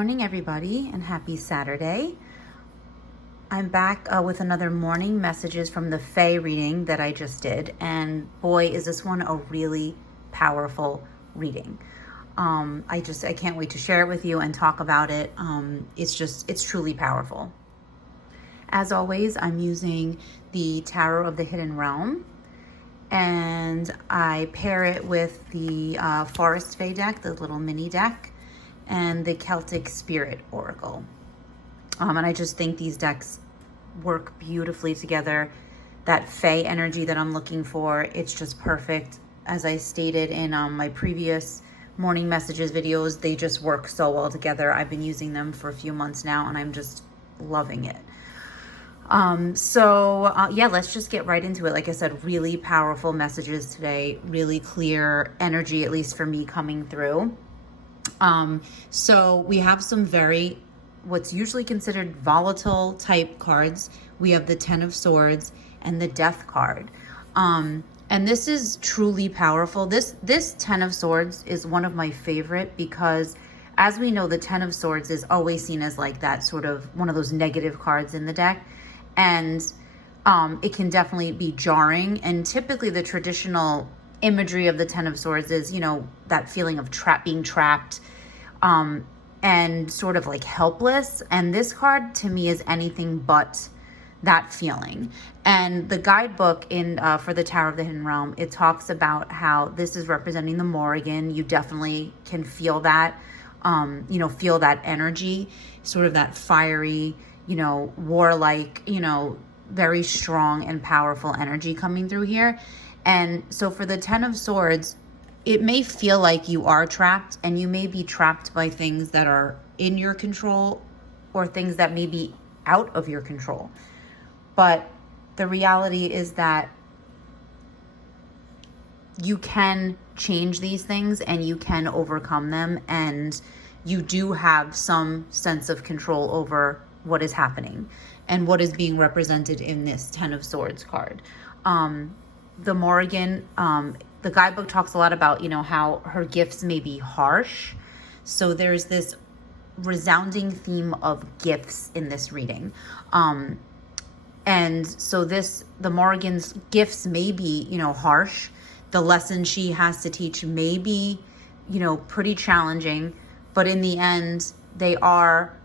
morning, everybody, and happy Saturday. I'm back with another morning messages from the Fae reading that I just did, and boy, is this one a really powerful reading. I can't wait to share it with you and talk about it. It's truly powerful. As always, I'm using the Tarot of the Hidden Realm, and I pair it with the Forest Fae deck, the little mini deck, and the Celtic Spirit Oracle. And I just think these decks work beautifully together. That Fae energy that I'm looking for, it's just perfect. As I stated in my previous morning messages videos, they just work so well together. I've been using them for a few months now, and I'm just loving it. Yeah, let's just get right into it. Like I said, really powerful messages today, really clear energy, at least for me, coming through. So we have some what's usually considered volatile type cards. We have the Ten of Swords and the Death card. And this is truly powerful. This Ten of Swords is one of my favorite because, as we know, the Ten of Swords is always seen as like that sort of one of those negative cards in the deck. And it can definitely be jarring. And typically the traditional imagery of the Ten of Swords is, that feeling of being trapped, and sort of like helpless. And this card to me is anything but that feeling. And the guidebook for the Tarot of the Hidden Realm, it talks about how this is representing the Morrigan. You definitely can feel that, feel that energy, sort of that fiery, warlike, very strong and powerful energy coming through here. And so for the Ten of Swords, it may feel like you are trapped, and you may be trapped by things that are in your control or things that may be out of your control. But the reality is that you can change these things and you can overcome them, and you do have some sense of control over what is happening and what is being represented in this Ten of Swords card. The Morrigan, the guidebook talks a lot about, how her gifts may be harsh. So there's this resounding theme of gifts in this reading. And so the Morrigan's gifts may be, harsh. The lesson she has to teach may be, pretty challenging, but in the end, they are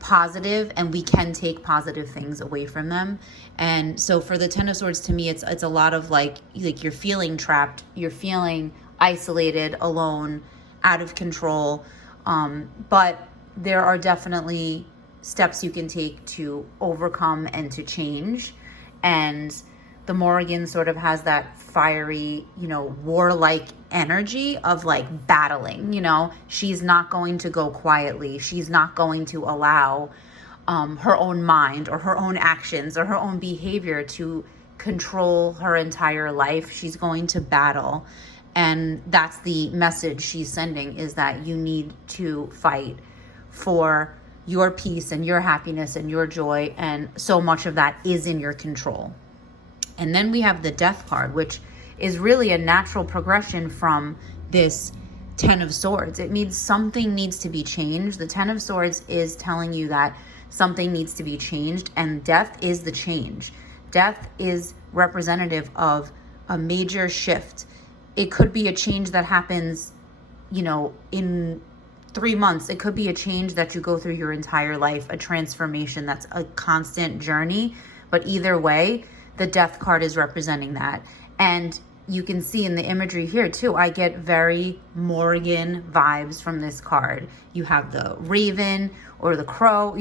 positive, and we can take positive things away from them. And so for the Ten of Swords, to me, it's a lot of like you're feeling trapped, you're feeling isolated, alone, out of control. But there are definitely steps you can take to overcome and to change. And the Morrigan sort of has that fiery, warlike energy of like battling. She's not going to go quietly. She's not going to allow her own mind or her own actions or her own behavior to control her entire life. She's going to battle. And that's the message she's sending, is that you need to fight for your peace and your happiness and your joy. And so much of that is in your control. And then we have the Death card, which is really a natural progression from this Ten of Swords. It means something needs to be changed. The Ten of Swords is telling you that something needs to be changed, and death is the change. Death is representative of a major shift. It could be a change that happens, in 3 months. It could be a change that you go through your entire life, a transformation that's a constant journey. But either way, the Death card is representing that. And you can see in the imagery here too, I get very Morrigan vibes from this card. You have the raven or the crow,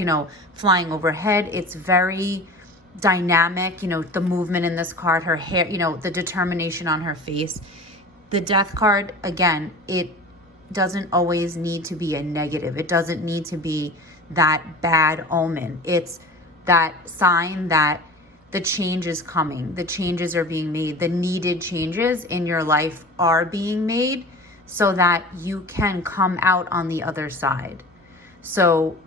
flying overhead. It's very dynamic, the movement in this card, her hair, the determination on her face. The Death card, again, it doesn't always need to be a negative. It doesn't need to be that bad omen. It's that sign that the change is coming. The changes are being made. The needed changes in your life are being made so that you can come out on the other side. So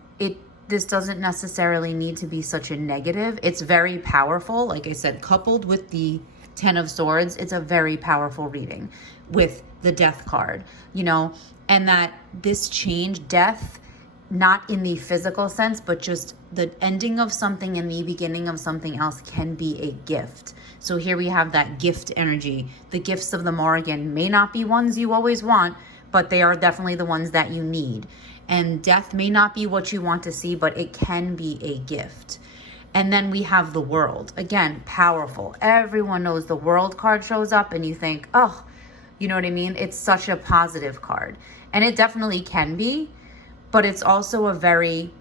this doesn't necessarily need to be such a negative. It's very powerful. Like I said, coupled with the Ten of Swords, it's a very powerful reading with the Death card, and that this change, death not in the physical sense, but just the ending of something and the beginning of something else can be a gift. So here we have that gift energy. The gifts of the Morrigan may not be ones you always want, but they are definitely the ones that you need. And death may not be what you want to see, but it can be a gift. And then we have the World. Again, powerful. Everyone knows the World card shows up and you think, oh, you know what I mean? It's such a positive card. And it definitely can be, but it's also a very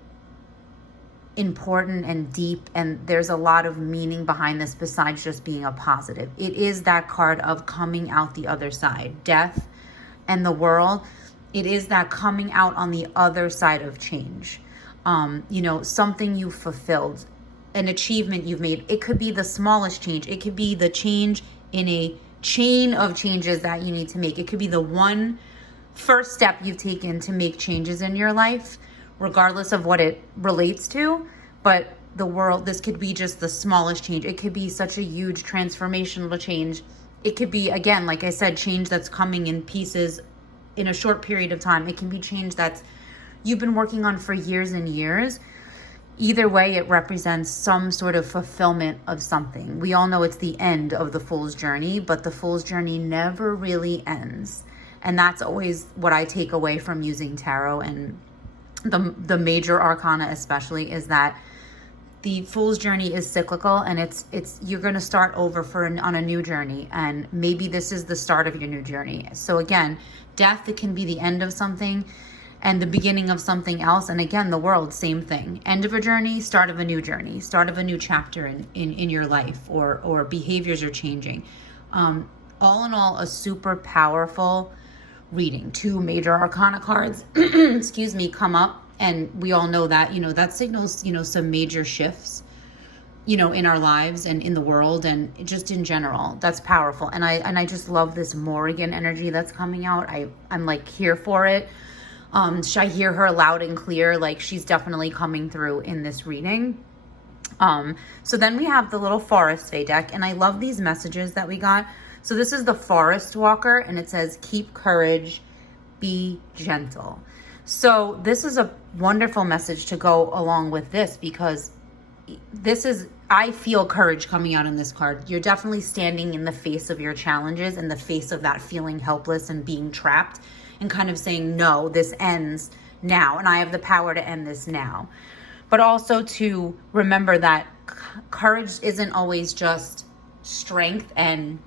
important and deep, and there's a lot of meaning behind this besides just being a positive. It is that card of coming out the other side. Death and the World, it is that coming out on the other side of change. Something you fulfilled, an achievement you've made. It could be the smallest change. It could be the change in a chain of changes that you need to make. It could be the one first step you've taken to make changes in your life, regardless of what it relates to. But the World, this could be just the smallest change. It could be such a huge transformational change. It could be, again, like I said, change that's coming in pieces in a short period of time. It can be change that's you've been working on for years and years. Either way, it represents some sort of fulfillment of something. We all know it's the end of the Fool's journey, but the Fool's journey never really ends. And that's always what I take away from using tarot and the major arcana especially, is that the Fool's journey is cyclical, and it's you're going to start over on a new journey, and maybe this is the start of your new journey. So again, death, it can be the end of something and the beginning of something else. And again, the World, same thing. End of a journey, start of a new journey, start of a new chapter in your life, or behaviors are changing. All in all, a super powerful reading. 2 major arcana cards, excuse me, come up, and we all know that, that signals, some major shifts, in our lives and in the world and just in general. That's powerful. And I just love this Morrigan energy that's coming out. I'm like here for it. I hear her loud and clear, like she's definitely coming through in this reading. So then we have the little Forest Fae deck, and I love these messages that we got. So this is the Forest Walker, and it says, keep courage, be gentle. So this is a wonderful message to go along with this, because I feel courage coming out in this card. You're definitely standing in the face of your challenges, in the face of that feeling helpless and being trapped, and kind of saying, no, this ends now, and I have the power to end this now. But also to remember that courage isn't always just strength and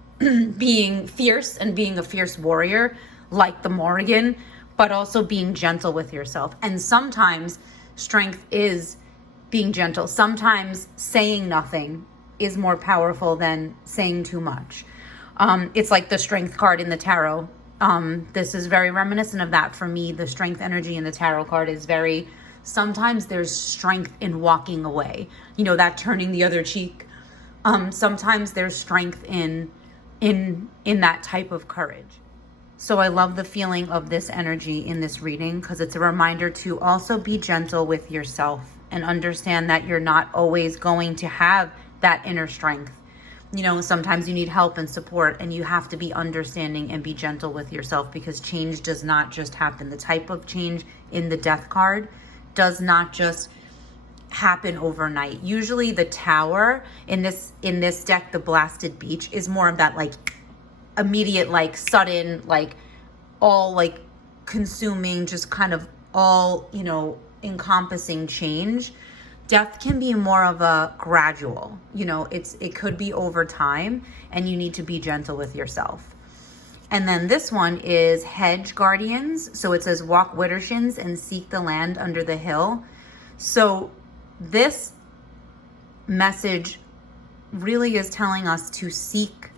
being fierce and being a fierce warrior like the Morrigan, but also being gentle with yourself. And sometimes strength is being gentle. Sometimes saying nothing is more powerful than saying too much. It's like the Strength card in the tarot. This is very reminiscent of that for me. The Strength energy in the tarot card is very, sometimes there's strength in walking away, that turning the other cheek. Sometimes there's strength in that type of courage. So I love the feeling of this energy in this reading, because it's a reminder to also be gentle with yourself and understand that you're not always going to have that inner strength. Sometimes you need help and support, and you have to be understanding and be gentle with yourself, because change does not just happen. The type of change in the Death card does not just happen overnight. Usually the Tower in this deck, the Blasted Beach, is more of that like immediate, like sudden, like all like consuming, just kind of all, encompassing change. Death can be more of a gradual, it could be over time, and you need to be gentle with yourself. And then this one is Hedge Guardians. So it says, walk widdershins and seek the land under the hill. So this message really is telling us to seek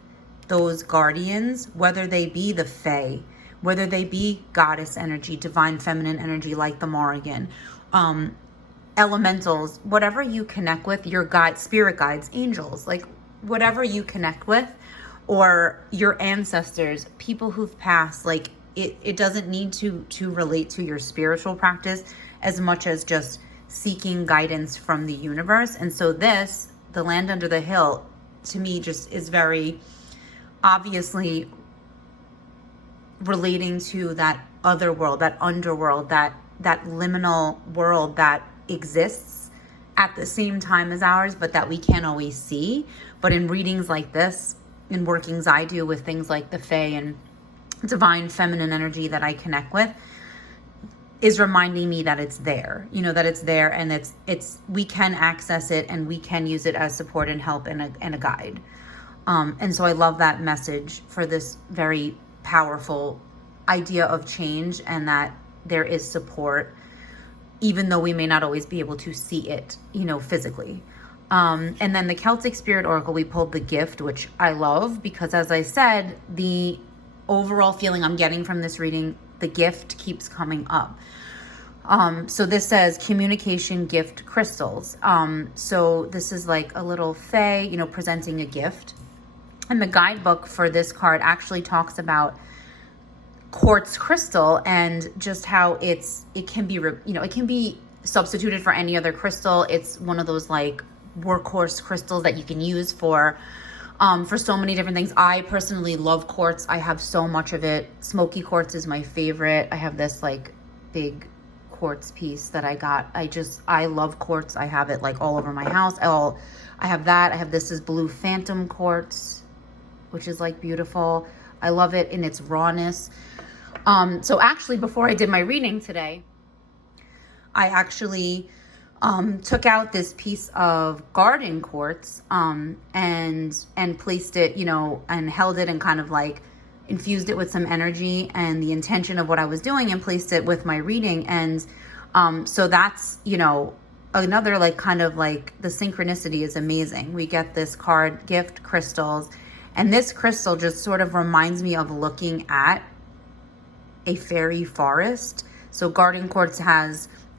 those guardians, whether they be the Fae, whether they be goddess energy, divine feminine energy like the Morrigan, elementals, whatever you connect with, your guides, spirit guides, angels, like whatever you connect with, or your ancestors, people who've passed. Like it doesn't need to relate to your spiritual practice as much as just seeking guidance from the universe. And so this, the land under the hill, to me just is very obviously relating to that other world, that underworld, that that liminal world that exists at the same time as ours, but that we can't always see. But in readings like this, in workings I do with things like the Fae and divine feminine energy that I connect with, is reminding me that it's there, that it's there, and it's we can access it and we can use it as support and help and a guide. And so I love that message for this very powerful idea of change, and that there is support, even though we may not always be able to see it, physically. And then the Celtic Spirit Oracle, we pulled the gift, which I love because, as I said, the overall feeling I'm getting from this reading, the gift keeps coming up. So this says communication gift crystals. So this is like a little fae, presenting a gift. And the guidebook for this card actually talks about quartz crystal and just how it can be, it can be substituted for any other crystal. It's one of those like workhorse crystals that you can use for so many different things. I personally love quartz. I have so much of it. Smoky quartz is my favorite. I have this like big quartz piece that I got. I love quartz. I have it like all over my house. I have that. I have this is blue phantom quartz, which is like beautiful. I love it in its rawness. So actually, before I did my reading today, I actually took out this piece of garden quartz and placed it, and held it and kind of like infused it with some energy and the intention of what I was doing, and placed it with my reading. And so that's, another like kind of like the synchronicity is amazing. We get this card gift crystals, and this crystal just sort of reminds me of looking at a fairy forest. So garden quartz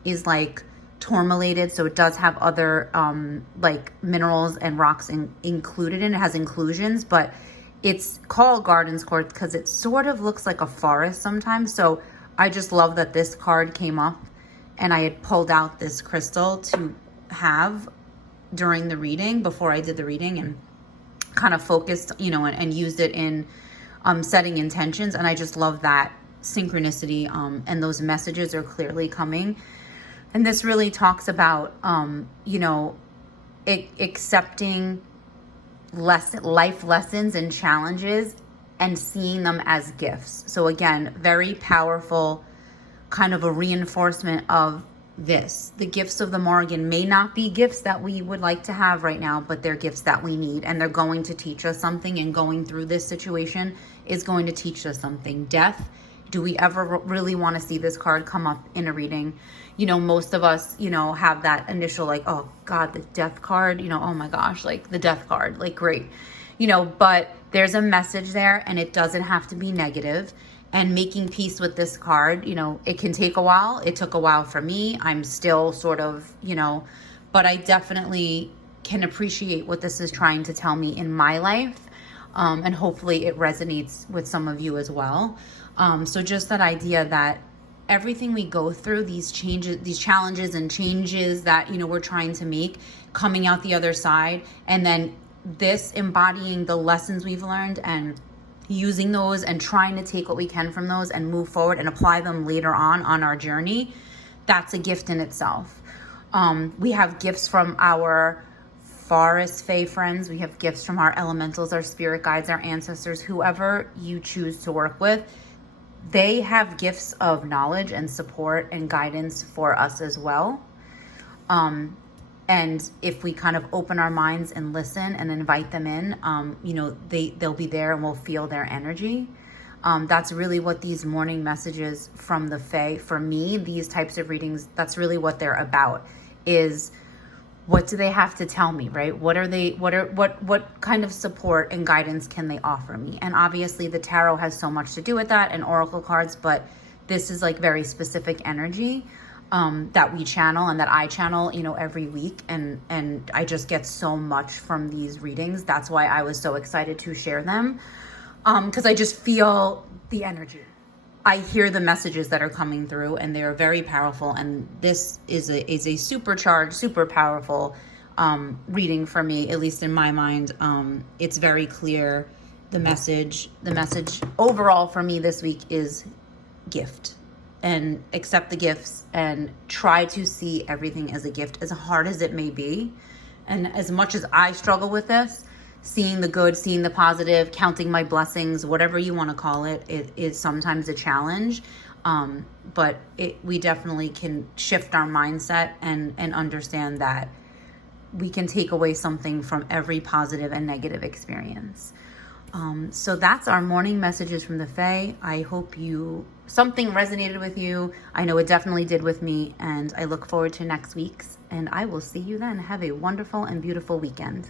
is like tourmalated, so it does have other like minerals and rocks included in it. It has inclusions, but it's called gardens quartz because it sort of looks like a forest sometimes. So I just love that this card came up, and I had pulled out this crystal to have during the reading, before I did the reading, and kind of focused, and used it in setting intentions. And I just love that synchronicity, and those messages are clearly coming. And this really talks about, accepting life lessons and challenges and seeing them as gifts. So again, very powerful kind of a reinforcement of this. The gifts of the Morrigan may not be gifts that we would like to have right now, but they're gifts that we need, and they're going to teach us something, and going through this situation is going to teach us something. Death, do we ever really want to see this card come up in a reading? Most of us, have that initial like, oh God, the death card, oh my gosh, like the death card, like great, but there's a message there, and it doesn't have to be negative. And making peace with this card, it can take a while. It took a while for me. I'm still sort of, but I definitely can appreciate what this is trying to tell me in my life. And hopefully it resonates with some of you as well. So just that idea that everything we go through, these changes, these challenges and changes that, we're trying to make, coming out the other side, and then this embodying the lessons we've learned and using those and trying to take what we can from those and move forward and apply them later on our journey, that's a gift in itself. We have gifts from our forest fae friends. We have gifts from our elementals, our spirit guides, our ancestors, whoever you choose to work with. They have gifts of knowledge and support and guidance for us as well. And if we kind of open our minds and listen and invite them in, they'll be there, and we'll feel their energy. That's really what these morning messages from the Fae, for me, these types of readings, that's really what they're about, is what do they have to tell me, right? What kind of support and guidance can they offer me? And obviously the tarot has so much to do with that, and oracle cards, but this is like very specific energy that we channel and that I channel, every week. And I just get so much from these readings. That's why I was so excited to share them. Because I just feel the energy. I hear the messages that are coming through, and they are very powerful. And this is a supercharged, super powerful reading for me, at least in my mind. It's very clear. The message overall for me this week is gift. and accept the gifts and try to see everything as a gift, as hard as it may be. And as much as I struggle with this, seeing the good, seeing the positive, counting my blessings, whatever you want to call it, it is sometimes a challenge. But we definitely can shift our mindset and understand that we can take away something from every positive and negative experience. So that's our morning messages from the Fae. I hope something resonated with you. I know it definitely did with me, and I look forward to next week's, and I will see you then. Have a wonderful and beautiful weekend.